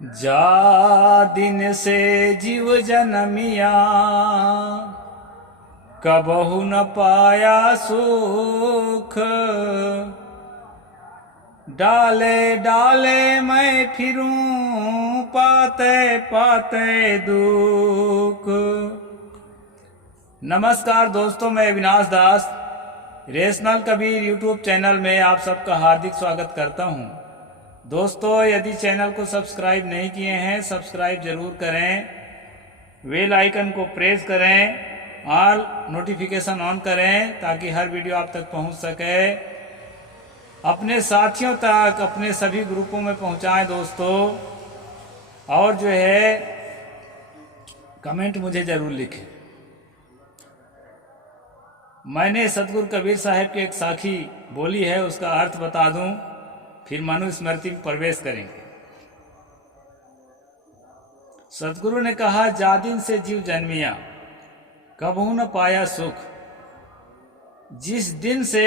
जा दिन से जीव जनमिया, कबहु न पाया सुख। डाले डाले मैं फिरूं, पाते पाते दुख। नमस्कार दोस्तों, मैं अविनाश दास रेशनल कबीर यूट्यूब चैनल में आप सबका हार्दिक स्वागत करता हूं। दोस्तों, यदि चैनल को सब्सक्राइब नहीं किए हैं, सब्सक्राइब जरूर करें, बेल आइकन को प्रेस करें, ऑल नोटिफिकेशन ऑन करें ताकि हर वीडियो आप तक पहुंच सके। अपने साथियों तक, अपने सभी ग्रुपों में पहुंचाएं दोस्तों। और जो है कमेंट मुझे जरूर लिखें। मैंने सतगुरु कबीर साहब की एक साखी बोली है, उसका अर्थ बता दूं, फिर मनुस्मृति में प्रवेश करेंगे। सतगुरु ने कहा, जादिन से जीव जन्मिया, कबहू न पाया सुख। जिस दिन से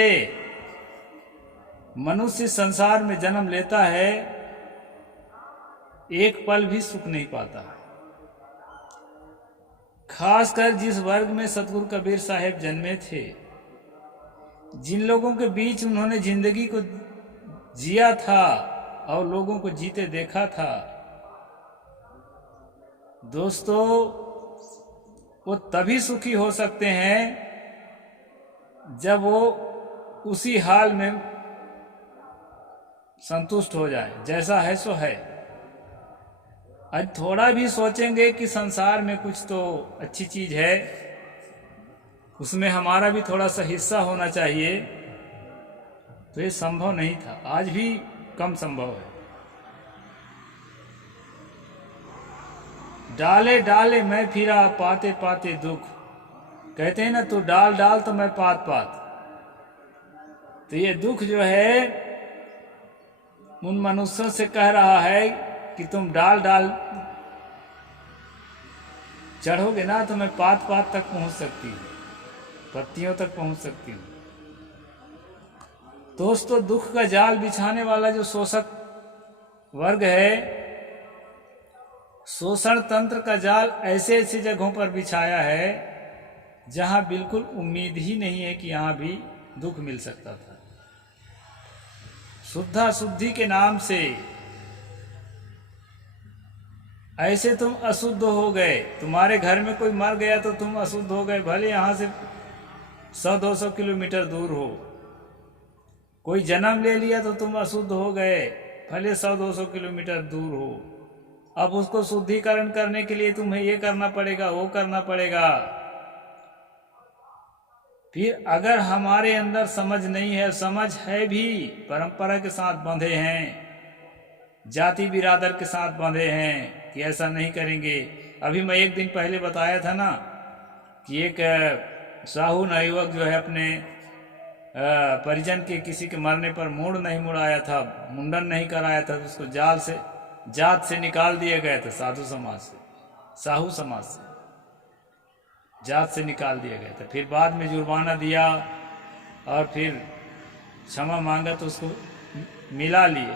मनुष्य संसार में जन्म लेता है, एक पल भी सुख नहीं पाता। खासकर जिस वर्ग में सतगुरु कबीर साहब जन्मे थे, जिन लोगों के बीच उन्होंने जिंदगी को जिया था और लोगों को जीते देखा था, दोस्तों वो तभी सुखी हो सकते हैं जब वो उसी हाल में संतुष्ट हो जाए, जैसा है सो है। आज थोड़ा भी सोचेंगे कि संसार में कुछ तो अच्छी चीज है, उसमें हमारा भी थोड़ा सा हिस्सा होना चाहिए, तो ये संभव नहीं था, आज भी कम संभव है। डाले डाले मैं फिरा, पाते पाते दुख। कहते हैं ना, तू डाल डाल तो मैं पात पात। तो ये दुख जो है उन मनुष्यों से कह रहा है कि तुम डाल डाल चढ़ोगे ना तो मैं पात पात तक पहुंच सकती हूँ, पत्तियों तक पहुंच सकती हूँ। दोस्तों, दुख का जाल बिछाने वाला जो शोषक वर्ग है, शोषण तंत्र का जाल ऐसे ऐसी जगहों पर बिछाया है जहां बिल्कुल उम्मीद ही नहीं है कि यहां भी दुख मिल सकता था। शुद्धा शुद्धि के नाम से ऐसे तुम अशुद्ध हो गए। तुम्हारे घर में कोई मर गया तो तुम अशुद्ध हो गए, भले यहां से 100-200 किलोमीटर दूर हो। कोई जन्म ले लिया तो तुम अशुद्ध हो गए, भले 100-200 किलोमीटर दूर हो। अब उसको शुद्धिकरण करने के लिए तुम्हें ये करना पड़ेगा, वो करना पड़ेगा। फिर अगर हमारे अंदर समझ नहीं है, समझ है भी, परंपरा के साथ बंधे हैं, जाति बिरादर के साथ बंधे हैं कि ऐसा नहीं करेंगे। अभी मैं एक दिन पहले बताया था ना कि एक साहू नवयुवक जो है अपने परिजन के किसी के मरने पर मूड नहीं मुड़ाया था, मुंडन नहीं कराया था, तो उसको जात से निकाल दिया गया था। साधु समाज से, साहू समाज से जात से निकाल दिया गया था। फिर बाद में जुर्माना दिया और फिर क्षमा मांगा तो उसको मिला लिए।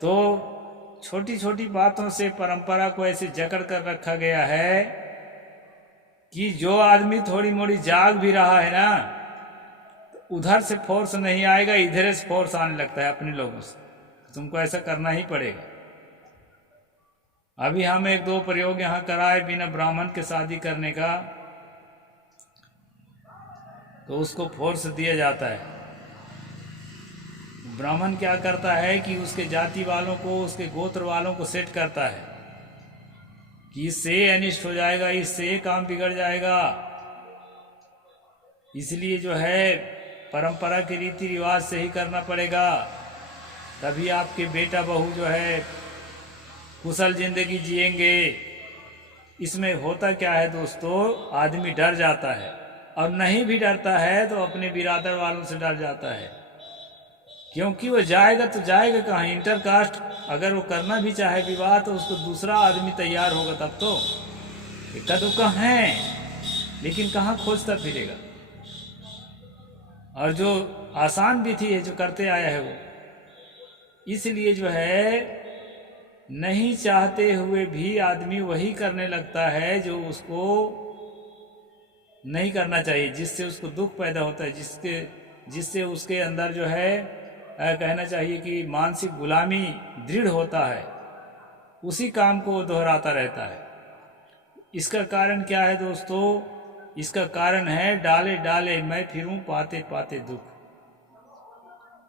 तो छोटी छोटी बातों से परंपरा को ऐसे जकड़ कर रखा गया है कि जो आदमी थोड़ी मोड़ी जाग भी रहा है ना, तो उधर से फोर्स नहीं आएगा, इधर से फोर्स आने लगता है अपने लोगों से। तुमको ऐसा करना ही पड़ेगा। अभी हम 1-2 प्रयोग यहां कराए बिना ब्राह्मण के शादी करने का, तो उसको फोर्स दिया जाता है। ब्राह्मण क्या करता है कि उसके जाति वालों को, उसके गोत्र वालों को सेट करता है कि इससे अनिष्ट हो जाएगा, इससे काम बिगड़ जाएगा। इसलिए जो है परंपरा के रीति रिवाज से ही करना पड़ेगा, तभी आपके बेटा बहू जो है कुशल जिंदगी जिएंगे। इसमें होता क्या है दोस्तों, आदमी डर जाता है, और नहीं भी डरता है तो अपने बिरादर वालों से डर जाता है, क्योंकि वो जाएगा तो जाएगा कहाँ। इंटरकास्ट अगर वो करना भी चाहे विवाह, तो उसको दूसरा आदमी तैयार होगा तब तो। इक्का दुक्का है, लेकिन कहाँ खोजता फिरेगा। और जो आसान विधि है जो करते आया है वो, इसलिए जो है नहीं चाहते हुए भी आदमी वही करने लगता है जो उसको नहीं करना चाहिए, जिससे उसको दुख पैदा होता है, जिससे उसके अंदर जो है कहना चाहिए कि मानसिक गुलामी दृढ़ होता है, उसी काम को वो दोहराता रहता है। इसका कारण क्या है दोस्तों? इसका कारण है डाले डाले मैं फिरूं पाते पाते दुख।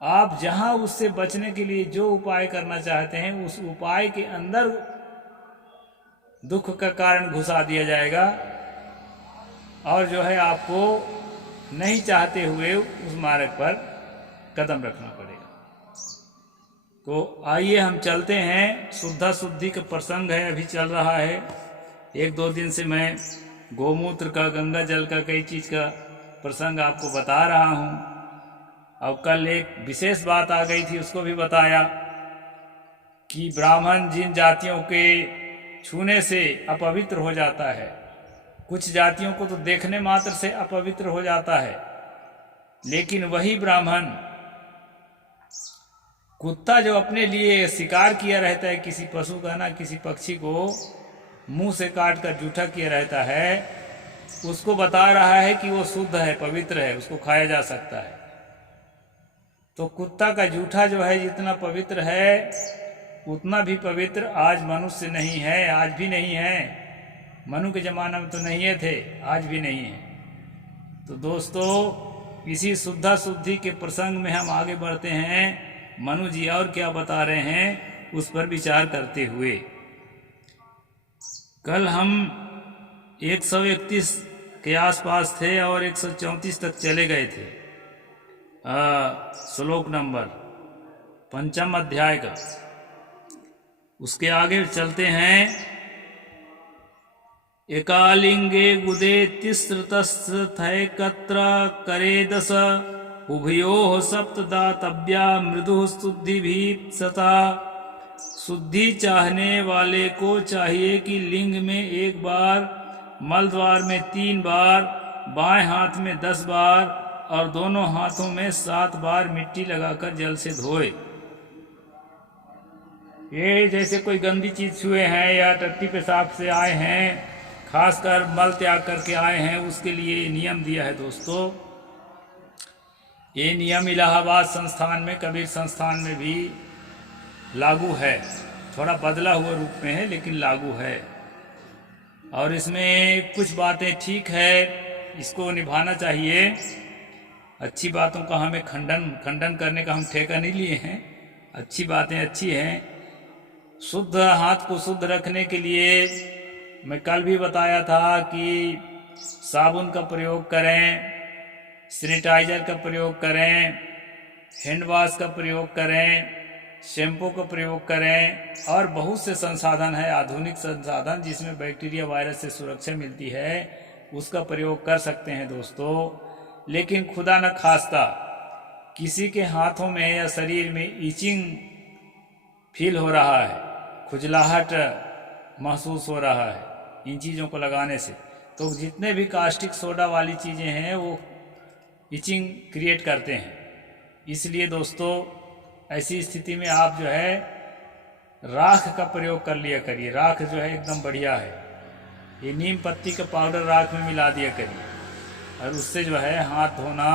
आप जहां उससे बचने के लिए जो उपाय करना चाहते हैं उस उपाय के अंदर दुख का कारण घुसा दिया जाएगा और जो है आपको नहीं चाहते हुए उस मार्ग पर कदम रखना पड़ेगा। तो आइए हम चलते हैं। शुद्धा शुद्धि का प्रसंग है, अभी चल रहा है। 1-2 दिन से मैं गोमूत्र का, गंगा जल का, कई चीज़ का प्रसंग आपको बता रहा हूँ। अब कल एक विशेष बात आ गई थी, उसको भी बताया कि ब्राह्मण जिन जातियों के छूने से अपवित्र हो जाता है, कुछ जातियों को तो देखने मात्र से अपवित्र हो जाता है, लेकिन वही ब्राह्मण कुत्ता जो अपने लिए शिकार किया रहता है किसी पशु का, ना किसी पक्षी को मुंह से काट कर जूठा किया रहता है, उसको बता रहा है कि वो शुद्ध है, पवित्र है, उसको खाया जा सकता है। तो कुत्ता का जूठा जो है जितना पवित्र है उतना भी पवित्र आज मनुष्य नहीं है, आज भी नहीं है। मनु के ज़माना में तो नहीं थे, आज भी नहीं है। तो दोस्तों, इसी शुद्धा शुद्धि के प्रसंग में हम आगे बढ़ते हैं। मनु जी और क्या बता रहे हैं उस पर विचार करते हुए। कल हम 131 के आसपास थे और 134 तक चले गए थे। श्लोक नंबर 5 अध्याय का। उसके आगे चलते हैं। एकालिंगे गुदे तिस्रतस्थैकत्र करे दश उभयोः सप्तदातव्या मृदु शुद्धि भी सता। शुद्धि चाहने वाले को चाहिए कि लिंग में 1 बार, मलद्वार में 3 बार, बाएं हाथ में 10 बार और दोनों हाथों में 7 बार मिट्टी लगाकर जल से धोए। ये जैसे कोई गंदी चीज छुए हैं या टट्टी पेशाब से आए हैं, खासकर मल त्याग करके आए हैं, उसके लिए नियम दिया है दोस्तों। ये नियम इलाहाबाद संस्थान में, कबीर संस्थान में भी लागू है। थोड़ा बदला हुआ रूप में है लेकिन लागू है। और इसमें कुछ बातें ठीक है, इसको निभाना चाहिए। अच्छी बातों का हमें खंडन करने का हम ठेका नहीं लिए हैं। अच्छी बातें अच्छी हैं। शुद्ध हाथ को शुद्ध रखने के लिए मैं कल भी बताया था कि साबुन का प्रयोग करें, सैनिटाइजर का प्रयोग करें, हैंड वॉश का प्रयोग करें, शैम्पू का प्रयोग करें और बहुत से संसाधन है, आधुनिक संसाधन जिसमें बैक्टीरिया वायरस से सुरक्षा मिलती है, उसका प्रयोग कर सकते हैं दोस्तों। लेकिन खुदा न खास्ता किसी के हाथों में या शरीर में ईचिंग फील हो रहा है, खुजलाहट महसूस हो रहा है इन चीज़ों को लगाने से, तो जितने भी कास्टिक सोडा वाली चीज़ें हैं वो ईचिंग क्रिएट करते हैं। इसलिए दोस्तों, ऐसी स्थिति में आप जो है राख का प्रयोग कर लिया करिए। राख जो है एकदम बढ़िया है। ये नीम पत्ती का पाउडर राख में मिला दिया करिए और उससे जो है हाथ धोना,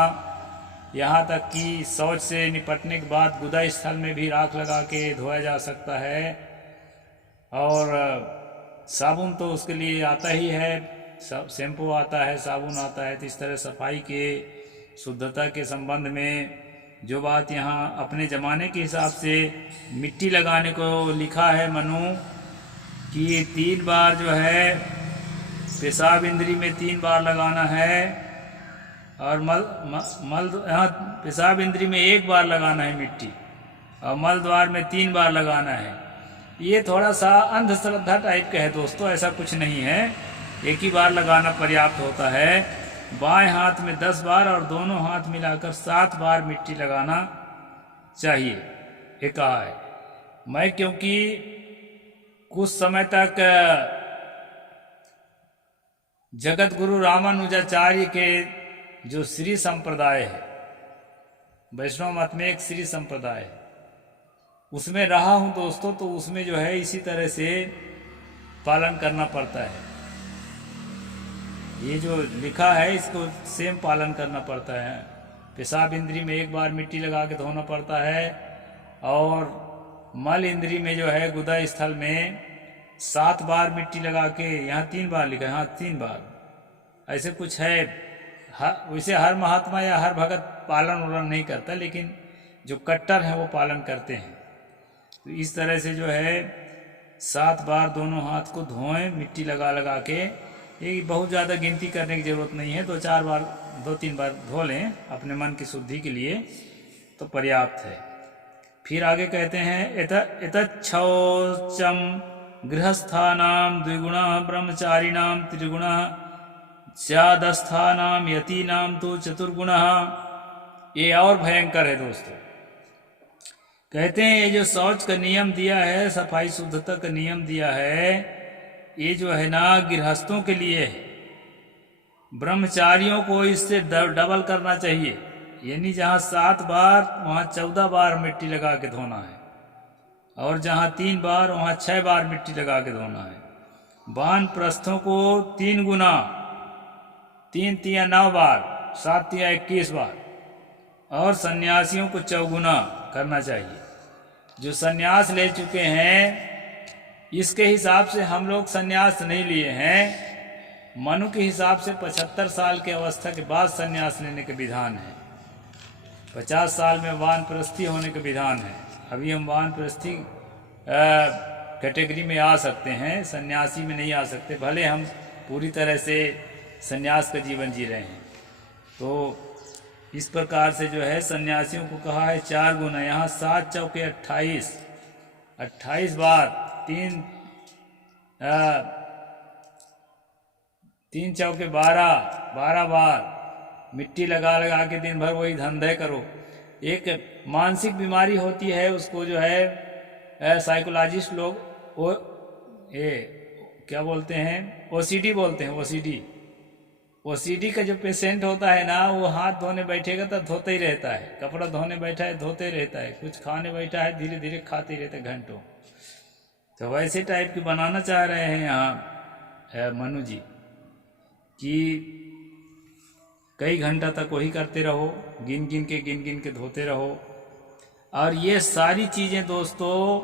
यहाँ तक कि शौच से निपटने के बाद गुदा स्थल में भी राख लगा के धोया जा सकता है। और साबुन तो उसके लिए आता ही है, शैम्पू आता है, साबुन आता है। तो इस तरह सफाई के, शुद्धता के संबंध में जो बात यहाँ अपने ज़माने के हिसाब से मिट्टी लगाने को लिखा है मनु कि 3 बार जो है पेशाब इंद्री में 3 बार लगाना है और यहाँ पेशाब इंद्री में 1 बार लगाना है मिट्टी और मल द्वार में 3 बार लगाना है। ये थोड़ा सा अंधश्रद्धा टाइप का है दोस्तों, ऐसा कुछ नहीं है। 1 ही बार लगाना पर्याप्त होता है। बाएं हाथ में 10 बार और दोनों हाथ मिलाकर 7 बार मिट्टी लगाना चाहिए, ये कहा है। मैं क्योंकि कुछ समय तक जगत गुरु रामानुजाचार्य के जो श्री संप्रदाय है, वैष्णव मत में एक श्री संप्रदाय है, उसमें रहा हूँ दोस्तों, तो उसमें जो है इसी तरह से पालन करना पड़ता है। ये जो लिखा है इसको सेम पालन करना पड़ता है। पेशाब इंद्री में 1 बार मिट्टी लगा के धोना पड़ता है, और मल इंद्री में जो है गुदा स्थल में 7 बार मिट्टी लगा के, यहाँ 3 बार लिखा है, हाँ 3 बार ऐसे कुछ है। वैसे हर महात्मा या हर भगत पालन वालन नहीं करता, लेकिन जो कट्टर हैं वो पालन करते हैं। तो इस तरह से जो है 7 बार दोनों हाथ को धोएं मिट्टी लगा लगा के। ये बहुत ज़्यादा गिनती करने की ज़रूरत नहीं है, 2-4 बार 2-3 बार धो लें अपने मन की शुद्धि के लिए तो पर्याप्त है। फिर आगे कहते हैं एतच्छौचम गृहस्थानाम द्विगुणा ब्रह्मचारिणाम त्रिगुणा स्यादस्थानाम यतीनाम तो चतुर्गुणा। ये और भयंकर है दोस्तों। कहते हैं ये जो शौच का नियम दिया है, सफाई शुद्धता का नियम दिया है, ये जो है ना गृहस्थों के लिए है। ब्रह्मचारियों को इससे डबल करना चाहिए, यानी जहाँ 7 बार वहाँ 14 बार मिट्टी लगा के धोना है, और जहाँ 3 बार वहाँ 6 बार मिट्टी लगा के धोना है। वानप्रस्थों को 3 गुना, 3 तिया 9 बार, 7 तिया 21 बार, और सन्यासियों को 4 गुना करना चाहिए। जो सन्यास ले चुके हैं इसके हिसाब से हम लोग सन्यास नहीं लिए हैं। मनु के हिसाब से 75 साल की अवस्था के बाद सन्यास लेने के विधान है। 50 साल में वानप्रस्थी होने का विधान है। अभी हम वानप्रस्थी कैटेगरी में आ सकते हैं, सन्यासी में नहीं आ सकते, भले हम पूरी तरह से सन्यास का जीवन जी रहे हैं। तो इस प्रकार से जो है सन्यासियों को कहा है 4 गुना। यहाँ 7 चौके 28 बार, 3 चौके 12 बार मिट्टी लगा लगा के दिन भर वही धंधे करो। एक मानसिक बीमारी होती है, उसको जो है साइकोलॉजिस्ट लोग वो क्या बोलते हैं, ओसीडी बोलते हैं। ओसीडी का जो पेशेंट होता है ना, वो हाथ धोने बैठेगा तो धोते ही रहता है, कपड़ा धोने बैठा है धोते रहता है, कुछ खाने बैठा है धीरे धीरे खाते रहते घंटों। तो वैसे टाइप की बनाना चाह रहे हैं यहाँ मनु जी कि कई घंटा तक वही करते रहो, गिन गिन के धोते रहो। और ये सारी चीज़ें दोस्तों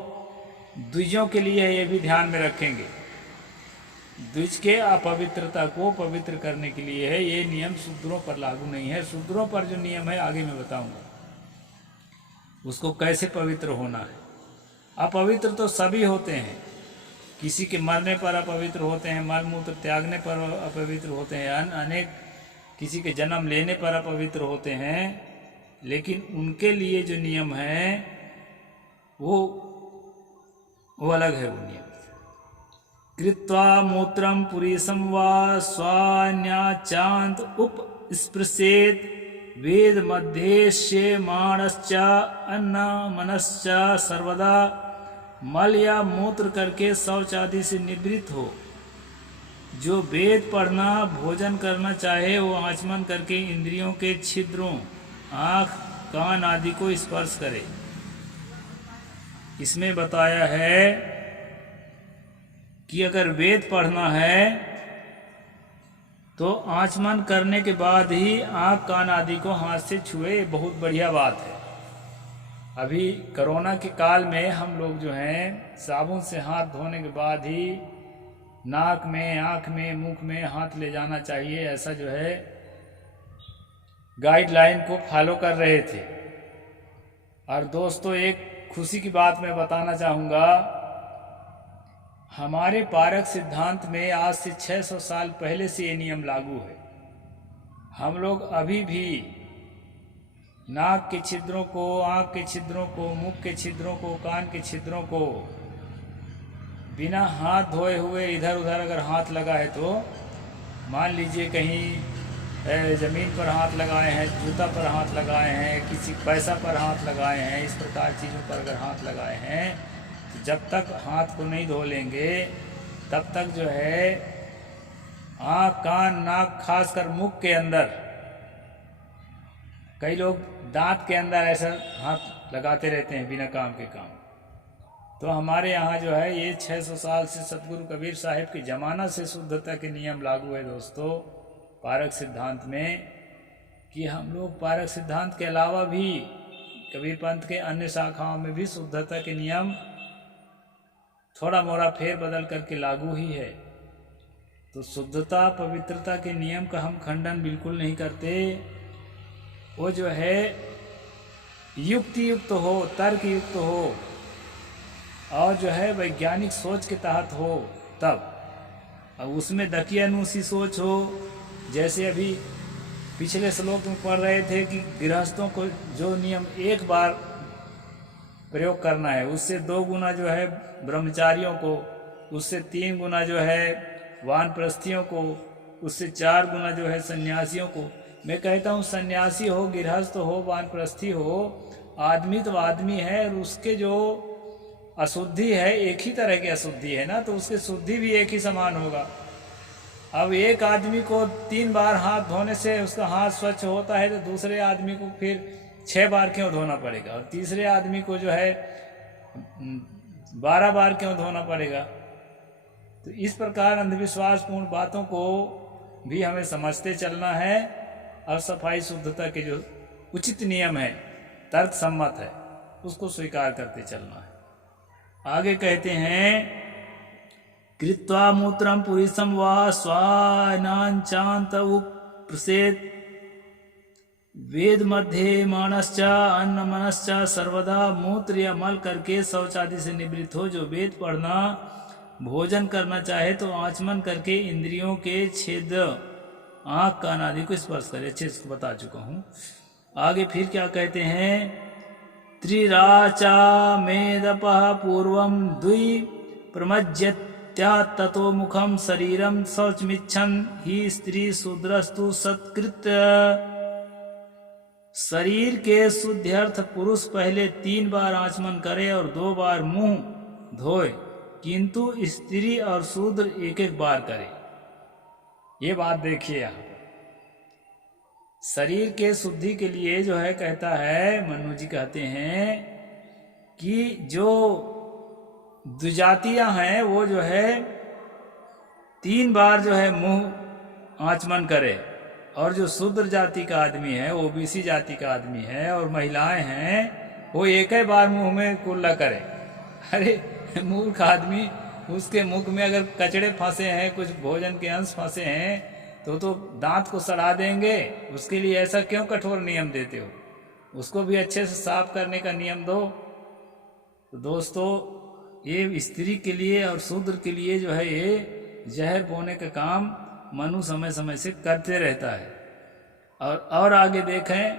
द्विजों के लिए, ये भी ध्यान में रखेंगे, द्विज के अपवित्रता को पवित्र करने के लिए है। ये नियम शूद्रों पर लागू नहीं है। शूद्रों पर जो नियम है आगे मैं बताऊंगा उसको कैसे पवित्र होना है। अपवित्र तो सभी होते हैं, किसी के मरने पर अपवित्र होते हैं, मल मूत्र त्यागने पर अपवित्र होते हैं, अनेक किसी के जन्म लेने पर अपवित्र होते हैं, लेकिन उनके लिए जो नियम है वो अलग है। वो नियम कृत्वा मूत्रम पुरीसम वा स्वान्याचांत उपस्पृशेत वेद मध्येश्य माणश्च अन्न मनश्च सर्वदा। मल या मूत्र करके शौच आदि से निवृत्त हो। जो वेद पढ़ना भोजन करना चाहे वो आचमन करके इंद्रियों के छिद्रों आँख कान आदि को स्पर्श करे। इसमें बताया है कि अगर वेद पढ़ना है तो आचमन करने के बाद ही आँख कान आदि को हाथ से छुए, बहुत बढ़िया बात है। अभी कोरोना के काल में हम लोग जो हैं साबुन से हाथ धोने के बाद ही नाक में, आँख में, मुख में हाथ ले जाना चाहिए, ऐसा जो है गाइडलाइन को फॉलो कर रहे थे। और दोस्तों एक खुशी की बात मैं बताना चाहूँगा, हमारे पारक सिद्धांत में आज से 600 साल पहले से ये नियम लागू है। हम लोग अभी भी नाक के छिद्रों को, आँख के छिद्रों को, मुख के छिद्रों को, कान के छिद्रों को बिना हाथ धोए हुए इधर उधर अगर हाथ लगा है तो मान लीजिए कहीं ज़मीन पर हाथ लगाए हैं, जूता पर हाथ लगाए हैं, किसी पैसा पर हाथ लगाए हैं, इस प्रकार चीज़ों पर अगर हाथ लगाए हैं तो जब तक हाथ को नहीं धो लेंगे तब तक जो है आँख, कान, नाक, खासकर मुख के अंदर, कई लोग दांत के अंदर ऐसा हाथ लगाते रहते हैं बिना काम के काम, तो हमारे यहाँ जो है ये 600 साल से सतगुरु कबीर साहिब के ज़माना से शुद्धता के नियम लागू है दोस्तों पारक सिद्धांत में, कि हम लोग पारक सिद्धांत के अलावा भी कबीर पंथ के अन्य शाखाओं में भी शुद्धता के नियम थोड़ा मोड़ा फेर बदल करके लागू ही है। तो शुद्धता पवित्रता के नियम का हम खंडन बिल्कुल नहीं करते। वो जो है युक्ति युक्त हो, तर्क युक्त हो और जो है वैज्ञानिक सोच के तहत हो तब। अब उसमें दकियानूसी सोच हो, जैसे अभी पिछले श्लोक में पढ़ रहे थे कि गृहस्थों को जो नियम एक बार प्रयोग करना है उससे 2 गुना जो है ब्रह्मचारियों को, उससे 3 गुना जो है वानप्रस्थियों को, उससे 4 गुना जो है सन्यासियों को। मैं कहता हूँ सन्यासी हो, गृहस्थ हो, वानप्रस्थी हो, आदमी तो आदमी है और उसके जो अशुद्धि है एक ही तरह की अशुद्धि है ना, तो उसकी शुद्धि भी एक ही समान होगा। अब एक आदमी को 3 बार हाथ धोने से उसका हाथ स्वच्छ होता है, तो दूसरे आदमी को फिर 6 बार क्यों धोना पड़ेगा, और तीसरे आदमी को जो है 12 बार क्यों धोना पड़ेगा। तो इस प्रकार अंधविश्वासपूर्ण बातों को भी हमें समझते चलना है और सफाई शुद्धता के जो उचित नियम है, तर्क सम्मत है, उसको स्वीकार करते चलना है। आगे कहते हैं कृत्वा मूत्रम पुरीसम वा स्वानांचांत उपसेत वेद मध्य मानश्च अन्न मनश्च सर्वदा मूत्र या मल करके शौच आदि से निवृत्त हो। जो वेद पढ़ना भोजन करना चाहे तो आचमन करके इंद्रियों के छेद आँख कान आदि को स्पर्श करे। अच्छे से बता चुका हूँ। आगे फिर क्या कहते हैं त्रिराचा मेदपः पूर्वम द्वि प्रमज्यत्या ततो मुखम शरीरम शौचमिच्छन ही स्त्री शूद्रस्तु सत्कृत्य। शरीर के शुद्ध्यर्थ पुरुष पहले 3 बार आचमन करे और 2 बार मुंह धोए, किंतु स्त्री और शूद्र 1-1 बार करे। ये बात देखिए यहाँ शरीर के शुद्धि के लिए जो है कहता है, मनु जी कहते हैं कि जो द्विजातियां हैं वो जो है 3 बार जो है मुंह आचमन करे, और जो शूद्र जाति का आदमी है, ओबीसी जाति का आदमी है और महिलाएं हैं वो 1 बार मुंह में कुल्ला करे। अरे मूर्ख आदमी, उसके मुख में अगर कचड़े फंसे हैं, कुछ भोजन के अंश फंसे हैं तो दांत को सड़ा देंगे। उसके लिए ऐसा क्यों कठोर नियम देते हो, उसको भी अच्छे से साफ करने का नियम दो। तो दोस्तों ये स्त्री के लिए और शूद्र के लिए जो है ये जहर बोने का काम मनु समय समय से करते रहता है। और आगे देखें,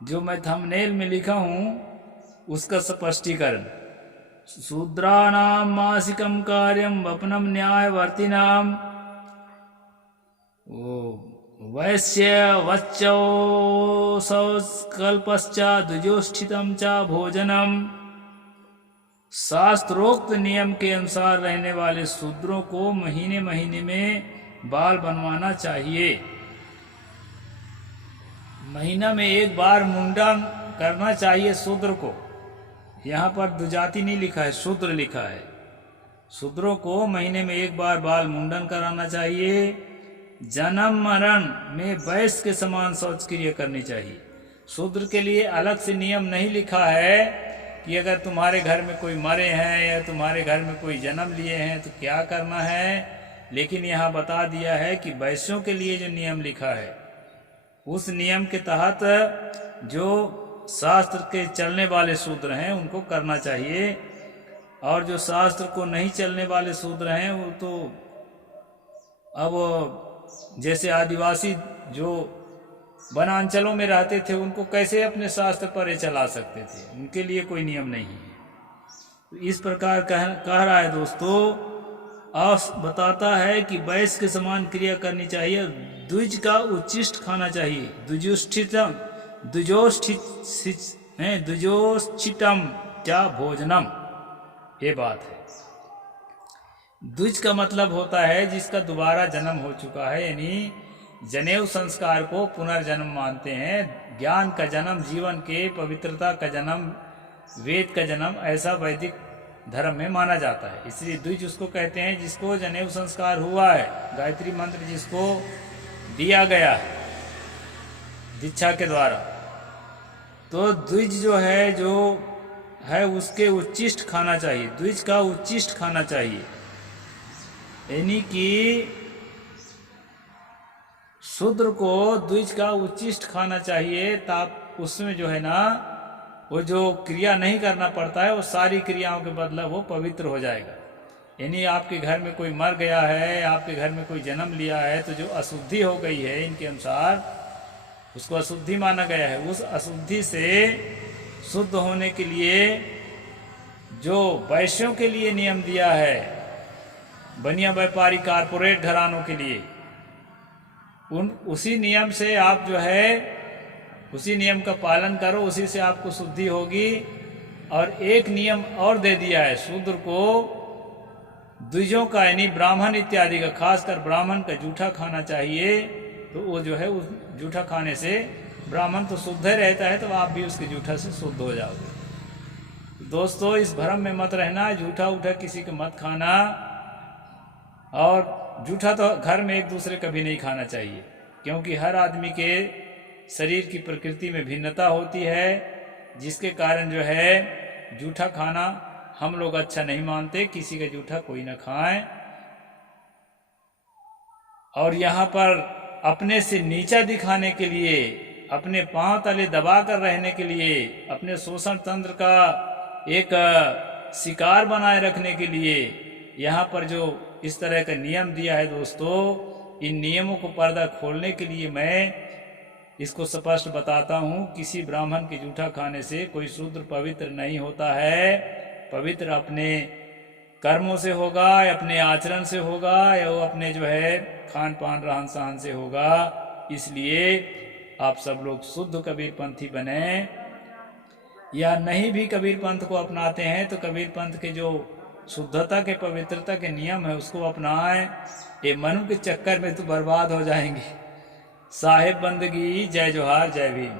जो मैं थंबनेल में लिखा हूँ उसका स्पष्टीकरण। शूद्राणाम मासिकम कार्यम वपनम न्यायवर्तिनाम वैश्य वच्चौ संकल्पश्च द्विजोष्ठितम च भोजनम। शास्त्रोक्त नियम के अनुसार रहने वाले शूद्रों को महीने महीने में बाल बनवाना चाहिए। महीना में 1 बार मुंडन करना चाहिए शूद्र को। यहाँ पर द्विजाति नहीं लिखा है, शूद्र लिखा है। शूद्रों को महीने में 1 बार बाल मुंडन कराना चाहिए। जन्म मरण में वैश्य के समान शौच क्रिया करनी चाहिए। शूद्र के लिए अलग से नियम नहीं लिखा है कि अगर तुम्हारे घर में कोई मरे हैं या तुम्हारे घर में कोई जन्म लिए हैं तो क्या करना है, लेकिन यहाँ बता दिया है कि वैश्यों के लिए जो नियम लिखा है उस नियम के तहत जो शास्त्र के चलने वाले शूद्र हैं उनको करना चाहिए, और जो शास्त्र को नहीं चलने वाले शूद्र हैं वो तो अब जैसे आदिवासी जो वनांचलों में रहते थे उनको कैसे अपने शास्त्र पर चला सकते थे, उनके लिए कोई नियम नहीं है। तो इस प्रकार कह रहा है दोस्तों, और बताता है कि वैश्य के समान क्रिया करनी चाहिए। द्विज का उच्चिष्ट खाना चाहिए। द्विजोष्ठितम क्या भोजनम, ये बात है। द्विज का मतलब होता है जिसका दोबारा जन्म हो चुका है, यानी जनेऊ संस्कार को पुनर्जन्म मानते हैं। ज्ञान का जन्म, जीवन के पवित्रता का जन्म, वेद का जन्म, ऐसा वैदिक धर्म में माना जाता है। इसलिए द्विज उसको कहते हैं जिसको जनेऊ संस्कार हुआ है, गायत्री मंत्र जिसको दिया गया है दीक्षा के द्वारा। तो द्विज जो है उसके उच्चिष्ट खाना चाहिए, द्विज का उच्चिष्ट खाना चाहिए, यानी कि शूद्र को द्विज का उच्चिष्ट खाना चाहिए। ताप उसमें जो है ना वो जो क्रिया नहीं करना पड़ता है, वो सारी क्रियाओं के बदला वो पवित्र हो जाएगा। यानी आपके घर में कोई मर गया है, आपके घर में कोई जन्म लिया है, तो जो अशुद्धि हो गई है इनके अनुसार उसको अशुद्धि माना गया है। उस अशुद्धि से शुद्ध होने के लिए जो वैश्यों के लिए नियम दिया है, बनिया व्यापारी कारपोरेट घरानों के लिए, उसी नियम से आप जो है उसी नियम का पालन करो, उसी से आपको शुद्धि होगी। और एक नियम और दे दिया है, शूद्र को द्विजों का यानी ब्राह्मण इत्यादि का, खासकर ब्राह्मण का जूठा खाना चाहिए। तो वो जो है उस जूठा खाने से ब्राह्मण तो शुद्ध रहता है, तो आप भी उसके जूठा से शुद्ध हो जाओगे। दोस्तों, इस भ्रम में मत रहना, जूठा उठा किसी का मत खाना। और जूठा तो घर में एक दूसरे कभी नहीं खाना चाहिए, क्योंकि हर आदमी के शरीर की प्रकृति में भिन्नता होती है, जिसके कारण जो है जूठा खाना हम लोग अच्छा नहीं मानते। किसी का जूठा कोई ना खाए। और यहाँ पर अपने से नीचा दिखाने के लिए, अपने पांव तले दबा कर रहने के लिए, अपने शोषण तंत्र का एक शिकार बनाए रखने के लिए यहाँ पर जो इस तरह का नियम दिया है दोस्तों, इन नियमों को पर्दा खोलने के लिए मैं इसको स्पष्ट बताता हूँ। किसी ब्राह्मण के जूठा खाने से कोई शूद्र पवित्र नहीं होता है। पवित्र अपने कर्मों से होगा, अपने आचरण से होगा, या वो अपने जो है खान पान रहन सहन से होगा। इसलिए आप सब लोग शुद्ध कबीर पंथी बने। या नहीं भी कबीर पंथ को अपनाते हैं तो कबीर पंथ के जो शुद्धता के, पवित्रता के नियम है उसको अपनाएं। ये मनु के चक्कर में तो बर्बाद हो जाएंगे। साहेब बंदगी, जय जोहार, जय भीम।